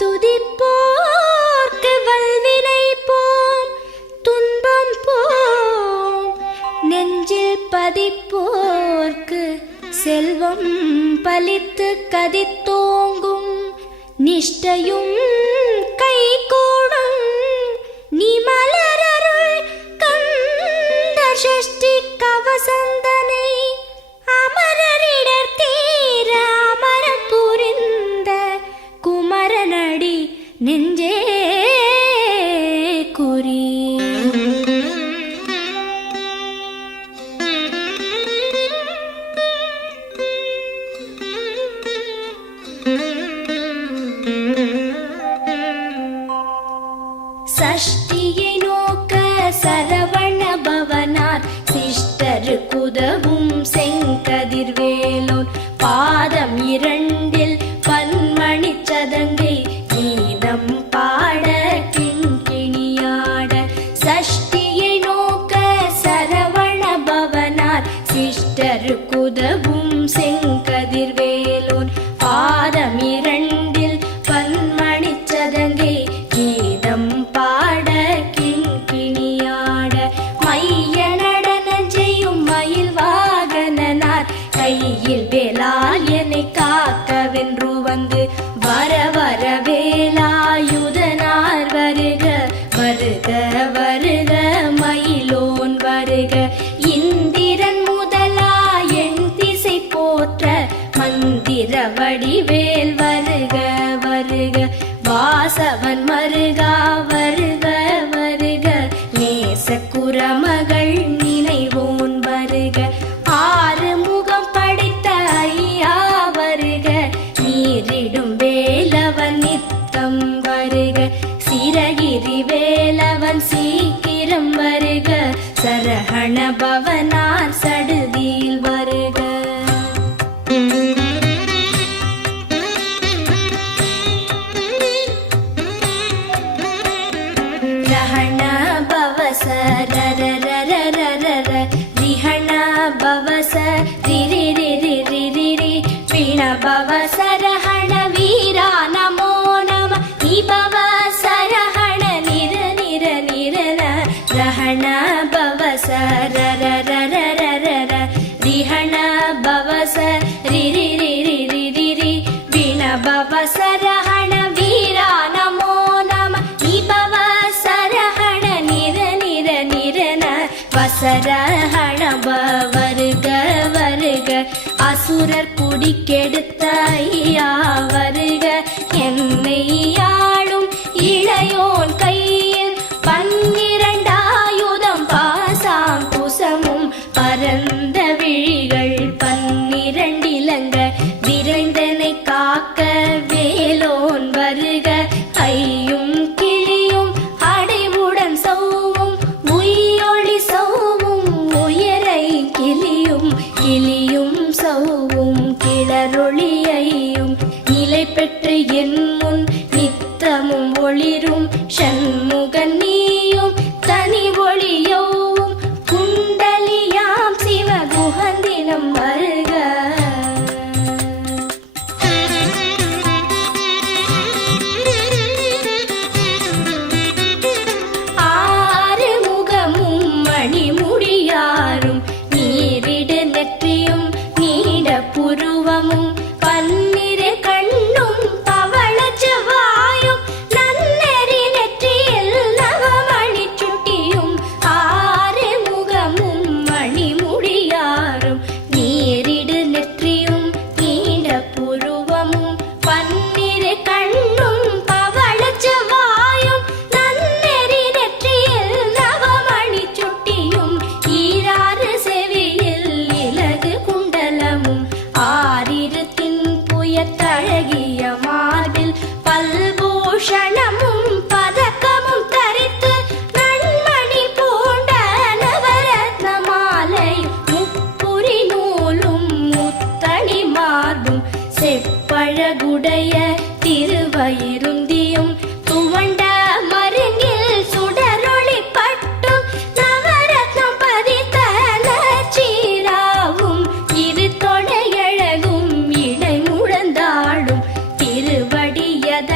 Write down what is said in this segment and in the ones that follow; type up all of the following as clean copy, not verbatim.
துதிப்போர்க்கு வல்வினை போம் துன்பம் போம், நெஞ்சில் பதிப்போர்க்கு செல்வம் பலித்து கதித்தோங்கும், நிஷ்டையும் கைகூடும் நீ மலரருள் கந்த சஷ்டி கவசந்தனை, அமரரிடர் தீர அமரம் புரிந்த குமரனடி நெஞ்சே குறி. சஷ்டியை நோக்க சரவண பவனார் சிஷ்டருக்குதவும் செங்கதிர்வேலோன், பாதம் இரண்டில் பன்மணி சதங்கை கீதம் பாட கிண்கிணியாட. சஷ்டியை நோக்க சரவண பவனார் சிஷ்டருக்குதவும் செங்கதிர்வேலோன், பாதம் இரண்டில் பன்மணி சதங்கை கீதம் பாட கிண்கிணியாட. மைய நடன செய்யும் மயில் வாகனனார் கையில் வேலால் என்னை காக்கவென்று வந்து, வர வர வேலாயுதனார் வருக வருக வருக மயிலோன் வருக. இந்திரன் முதலா என் திசை போற்ற மந்திர வடிவேல் வருக வருக. வாசவன் மருகா வருக வருக, நேச குரமகள் நினைவோன் வருக. ஆறு முகம் படைத்த ஐயா வருக, நீரிடும் வேலவன் நித்தம் வருக. சிரகிரி வேலவன் சீக்கிரம் வருக, சரஹண பவனார் சடுதியில் வருக. ரஹண பவச ரர ரர ரர ர, ரிஹண பவச ரிரி ரிரி ரிரி ரி, வீண பவச ரஹண வீரா நமோ நம, நிபவ சரஹண நிர நிர நிரன. ரஹண பவச ரர ரர ரர ர, ரிஹண பவச ரிரி ரிரி ரிரி ரி, வீண பவச ரஹண வீரா நமோ நம, நிபவ சரஹண நிர நிர நிரன. வசரஹண வருக வருக, அசுரர் குடி கெடுத்த ஐயா வருக. என்னை ஆளும் இளையோன் கையில் பன்னிரண்டாயுதம் பாசாம் குசமும் பரந்த விழிகள் பன்னிரண்டிலங்க, விரைந்தனை காக்க வேலோன் வருக. ஐயும் கிளியும் அடைவுடன் சௌவும் உயிரொளி சௌவும், உயரை கிளியும் கிளியும் சௌவும் கிளரொளியையும், நிலை பெற்று என் முன் நித்தமும் ஒளிரும் ஷண்முகன் நீயும் தனி ஒளியோவும், குண்டலியாம் சிவகுகந்தினம் வருக. ஆறு முகமும் மணிமுடியாரும், நீரிடு நெற்றியும் நீட புருவமும், பன்னிரு கண்ணும் பவள செவ்வாயும், நன்னெறி நெற்றியில் நவமணி சுட்டியும். ஆறு முகமும் மணிமுடியாரும், நீரிடு நெற்றியும் நீட புருவமும், பன்னிரு கண்ணும் பவள செவ்வாயும், நன்னெறி நெற்றியில் நவமணி சுட்டியும். ஈராறு செவியில் இலகு குண்டலமும், ஆறிரு தின்புயத்தழகிய மார்பில் பல்பூஷணமும் பதக்கமும் தரித்து, நன்மணி பூண்ட நவரத்ன மாலை முப்புரி நூலும் முத்தணி மார்பும், செப்பழகுடைய திருவயிருந்தியும் துவண்ட மருங்கில் சுடரொளி பட்டும், நவரத்னம் பதித்த நச்சீராவும், இரு தொடையழகும் இடை முழந்தாடும் திருவடியத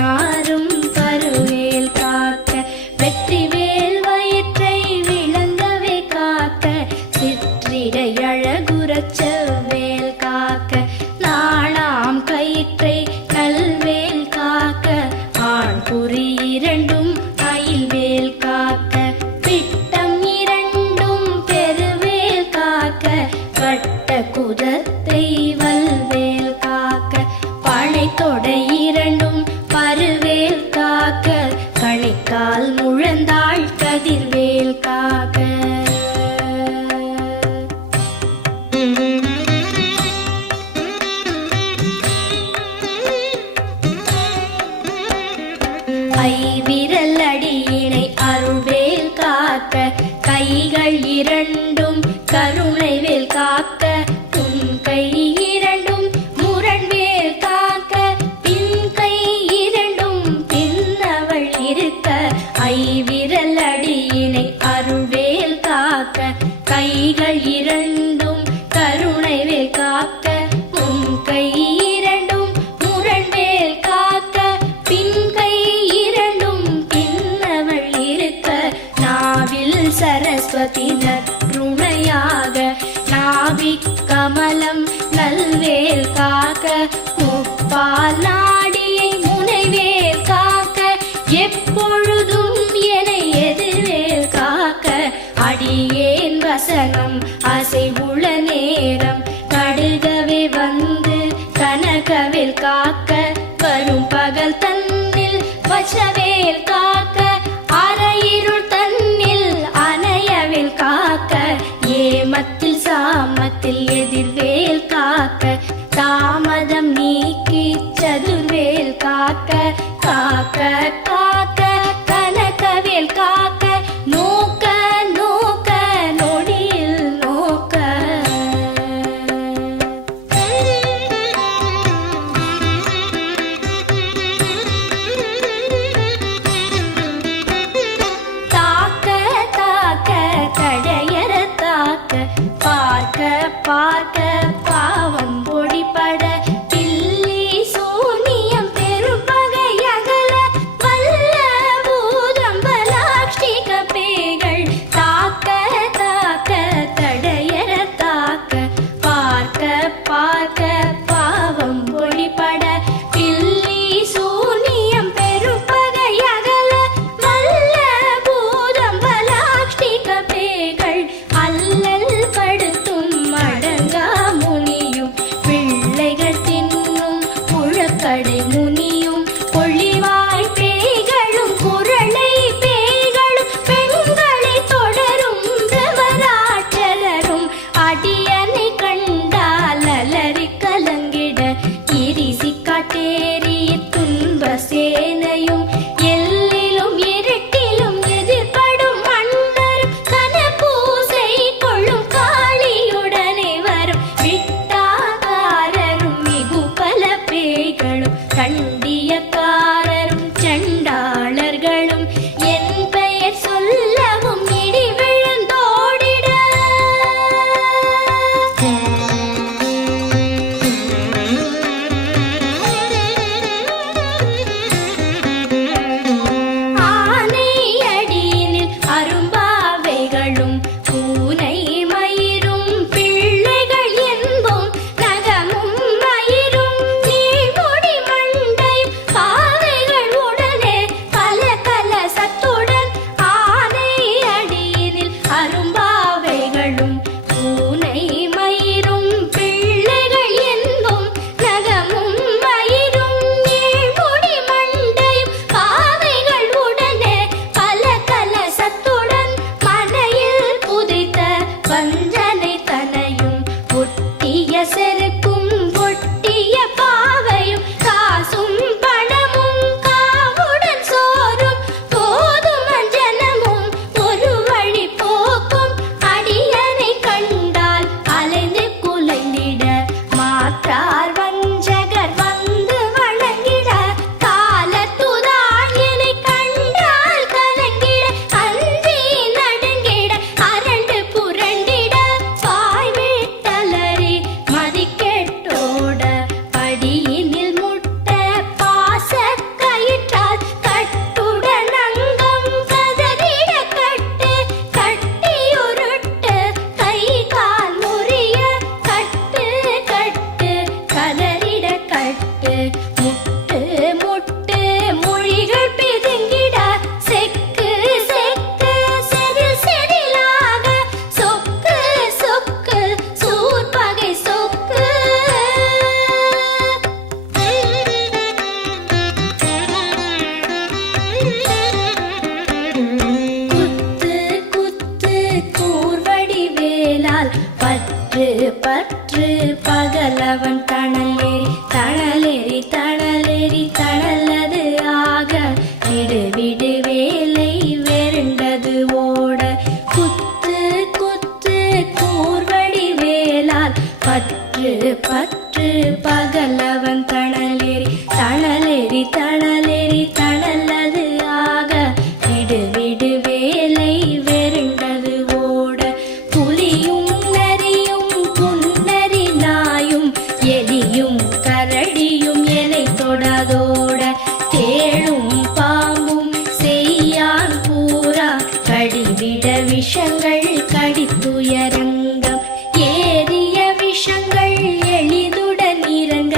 நாரும் கருவேல் காக்க வெற்றிவேல் வயிற்றை விளங்கவே காக்க சிற்றிடை அழகுறச் செவ்வேல் காக்க நாளாம் கயிற்றை நல்வேல் காக்க ஆண் குறி இரண்டும் அயில்வேல் காக்க பிட்டம் இரண்டும் பெருவேல் காக்க வட்ட குதத்தை வல்வேல் காக்க பனை தொடை இரண்டும் பருவேல் காக்க கணைக்கால் முழந்தாள் கதிர்வேல் காக்க ஐவிரல் அடியினை அருள்வேல் காக்க கைகள் இரண்டும் கருணைவேல் காக்க உன் கை இரண்டும் முரண்வேல் காக்க பின் கை இரண்டும் பின்னவள் இருக்க ஐவிரல் அடியினை அருள்வேல் காக்க கைகள் இரண்டும் கருணைவேல் காக்க உன் கை இரண்டும் முரண்வேல் காக்க பின் கை இரண்டும் பின்னவள் இருக்க நாவில் சரஸ்வதி நற்றுணையாக நாபிக் கமலம் நல்வேல் காக்க முப்பால் நாடியை முனைவேல் காக்க எப்பொழுதும் என எதிர்வேல் காக்க அடியேன் வசனம் அசைவுள நேரம் கடுகவே வந்து கனகவேல் காக்க வரும் பகல் தன்னில் வச்சவேல் காக்க அரையிருள் தன்னில் அணையவேல் காக்க ஏமத்தில் சாமத்தில் எதிர்வேல் காக்க தாமதம் நீக்கி சதுர்வேல் காக்க காக்க காக்க கனகவேல் காக்க நோக்க நோக்க நொடியில் நோக்க தாக்க தாக்க கடையற தாக்க பார்க்க பார்க்க பாவம் பொடிபட பில்லி சூனியம் பெரும்பகை அகல வல்ல பூதம் பலாஷ்டிக பேய்கள் தாக்க தாக்க தடையற தாக்க பார்க்க பார்க்க பாவம் பொடிபட பில்லி சூனியம் பெரும்பகை அகல வல்ல பூதம் பலாஷ்டிக பேய்கள் அல்லல் படுத்தும் அடங்கா முனியும் பிள்ளைகள் தின்னும் புழக்கடை முனியும் பொழிவாய் பேய்களும் குரளை பேய்களும் பெண்களை தொடரும் பிரமராட்சரரும் அடியனை கண்டால் அலறி கலங்கிட இரிசி காட்டேறி துன்ப சேனையும் எல்லிலும் இருட்டிலும் எதிர்படும் மன்னரும் கன பூசை கொள்ளும் காளியுடனே வரும் விட்டாகாரரும் மிகு பல பேய்களும் கண்டியக்காரரும் சண்டாளர்களும் என் பெயர் சொல்லவும் இடி விழுந்தோடிட விடு விடு வேலை வெருண்டது ஓட குத்து குத்து கூர்வடி வேலால் பற்று பற்று பகலவன் தணலேறி தணலேறி தணலேறி தணலது ஆக விடு விடு வேலை வெருண்டது ஓட புலியும் நரியும் புன்னரி நாயும் எலியும் கரடியும் எனை தொடாதோட தேளும் பாம்பும் செய்யான் பூரா கடிவிட விஷங்கள் கடித்துயரங்கம் ஏறிய விஷங்கள் எளிதுடன் இறங்க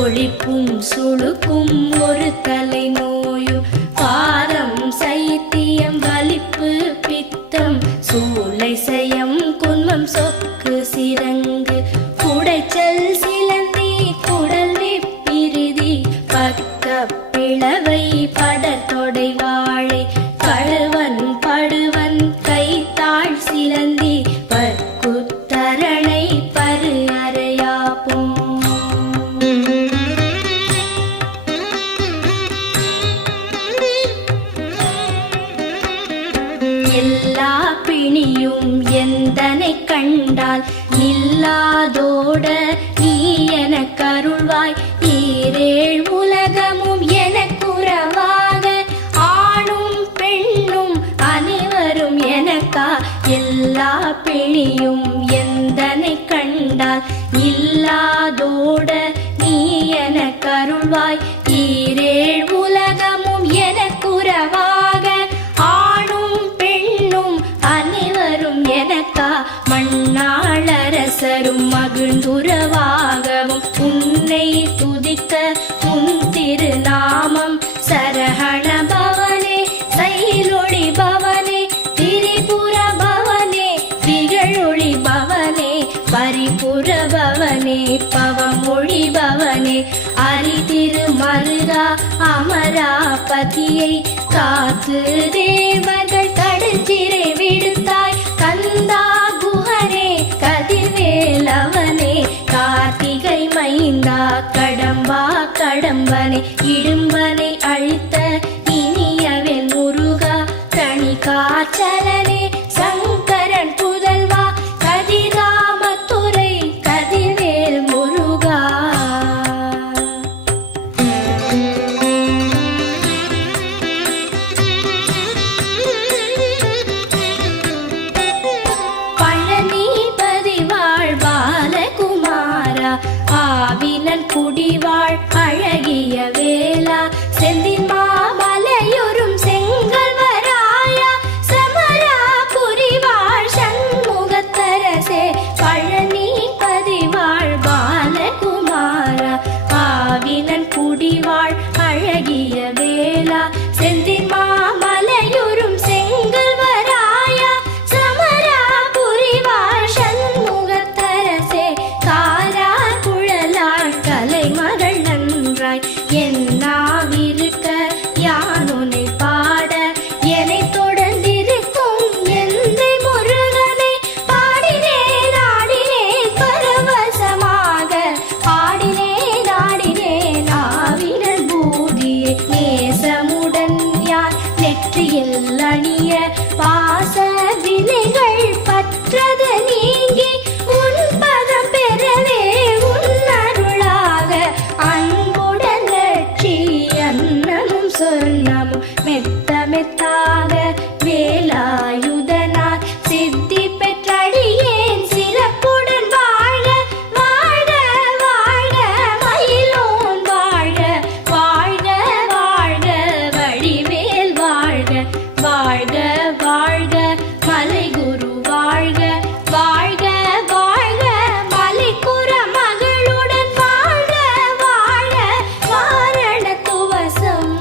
ஒழிப்பும் சுழுக்கும் ஒரு தலை நோயும் பாரம் சைத்தியம் வலிப்பு பித்தம் சூளை சயம் குன்மம் சொக்கு சிரங்கு குடைச்சல் சிலந்தி குடல் வெப்பிரிதி பக்க பிளவை படத்தொடை வாழை கழுவன் படுவன் கைத்தாழ் சிலந்தி பற்குத்தரணை பரு அறையாப்பும் எல்லா பிணியும் எந்தனை கண்டால் நில்லாதோட நீ எனக் கருள்வாய் ஈரேழ் உலகமும் எனக்குறவாக ஆணும் பெண்ணும் அனைவரும் எனக்கா எல்லா பிணியும் எந்தனை கண்டால் நில்லாதோட நீ எனக் கருள்வாய் ஈரேழ் உலகமும் எனக்குறவாக ஆணும் பெண்ணும் அனைவரும் எனக்கா மண்ணாளரசரும் மகிழ்ந்துறவாகவும் உன்னை துதிக்க உன் திருநாமம் சரஹண பவனே சைலொளி பவனே திரிபுர பவனே திகழொளி பவனே பரிபுர பவனே பவமொழி பவனே அரிதிரு மருகா அமராபதியை காத்து தேவர்கள் கடுஞ்சிறை விடுத்தாய் கந்தா குஹனே கதிர்வேலவனே கார்த்திகை மைந்தா கடம்பா கடம்பனை இடும்பனை அழித்த இனியவன் முருகா தனி காச்சலனே சங்கரன் புதல்வா கதிராமத்துறை கதிர்வேல் முருகா பழனிபதி வாழ் பாலகுமாரா ஆவினன் குடிவாழ் அழகிய வேலா செந்தின் மாமலையொரும் செங்கல்வராயா சமராபுரி வாழ் சண்முகத்தரசே பழனிபதி வாழ் பாலகுமாரா ஆவினன் குடிவாழ் அழகிய வேலா செந்தின் மாமலையொரும் செங்கல்வராயா சமராபுரி வாழ் சண்முகத்தரசே காரா குழலாள் கலைமகள் நன்றாய் என்னாவிருக்க யானுனை பாட என்னை தொடர்ந்திருக்கும் எந்தை முருகனை பாடினேன் ஆடினேன் பரவசமாக ஆடினேன் ஆடினேன் ஆவினல் பூதியை நேசமுடன் யான் நெற்றியில் அணிய பாச வினைகள் பற்றது நீங்கி உன் பதம் பெறவே உன் அருளாக அன்புடன் லட்சி அன்னமும் சொன்னமும் மெத்த மெத்தாக வேலாயுதனார் சித்தி பெற்றடியேன் சிறப்புடன் வாழ வாழ வாழ மயிலோன் வாழ வாழ்க வாழ்க வடிவேல் வாழ்க வாழ்க வாழ்க மலைகுரு வாழ்க வாழ்க வாழ்க மலைக்குற மகளுடன் வாழ்க வாழ வாரண துவசம்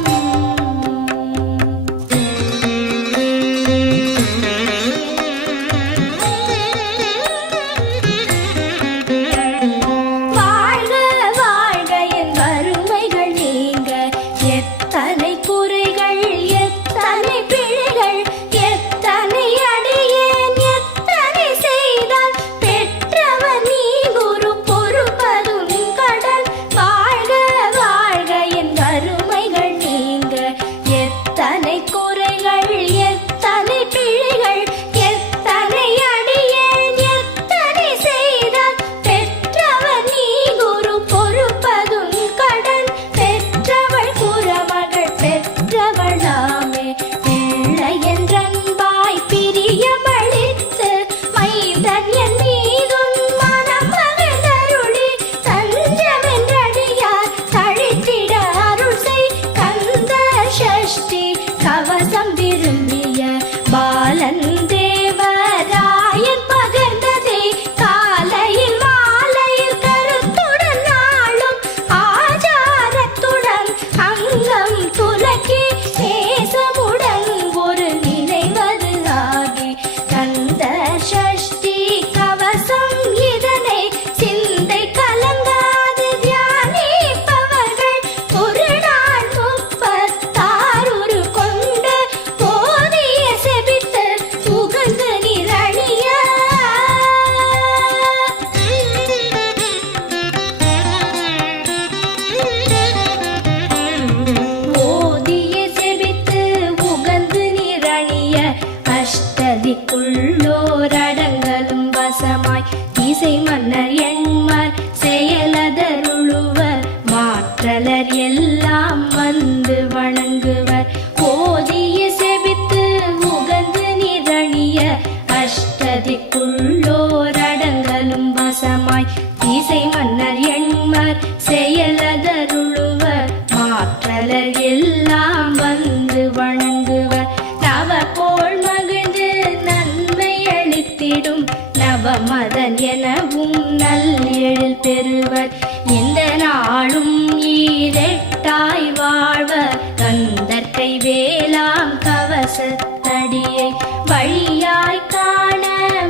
வசத்தடியை வழியாய் காண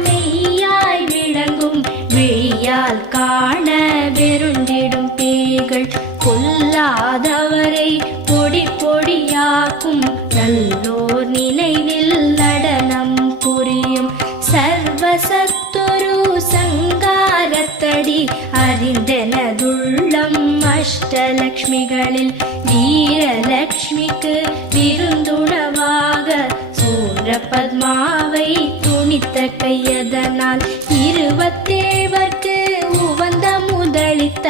மெய்யாய் விளங்கும் விழியால் காண வெருண்டிடும் பேய்கள் கொல்லாதவரை பொடி பொடியாக்கும் நல்லோர் நினைவில் நடனம் புரியும் சர்வசத்துரு சங்காரத்தடி அறிந்தனதுள்ளம் அஷ்டலக்ஷ்மிகளில் வீரலக்ஷ்மிக்கு விருந்துணவாக சூரபத்மாவை துணித்த கையதனால் 27வர்க்கு உவந்த முதலித்த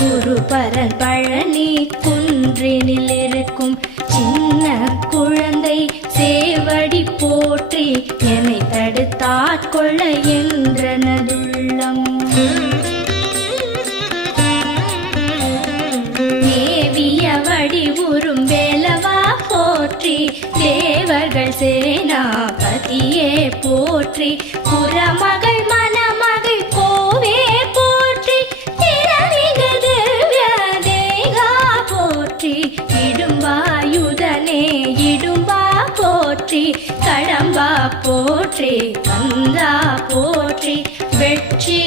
குருபரன் பழனி குன்றினில் இருக்கும் சின்ன குழந்தை சேவடி போற்றி என்னை தடுத்தாட்கொள்ள என்றனதுள்ளம் மேவிய வடிவுறும் வேலவா போற்றி தேவர்கள் சேனாபதியே போற்றி புறமகள் மணமகள் கோவே போற்றி திறமிகு திவ்ய தேகா போற்றி இடும்பாயுதனே இடும்பா போற்றி கடம்பா போற்றி கந்தா போற்றி வெற்றி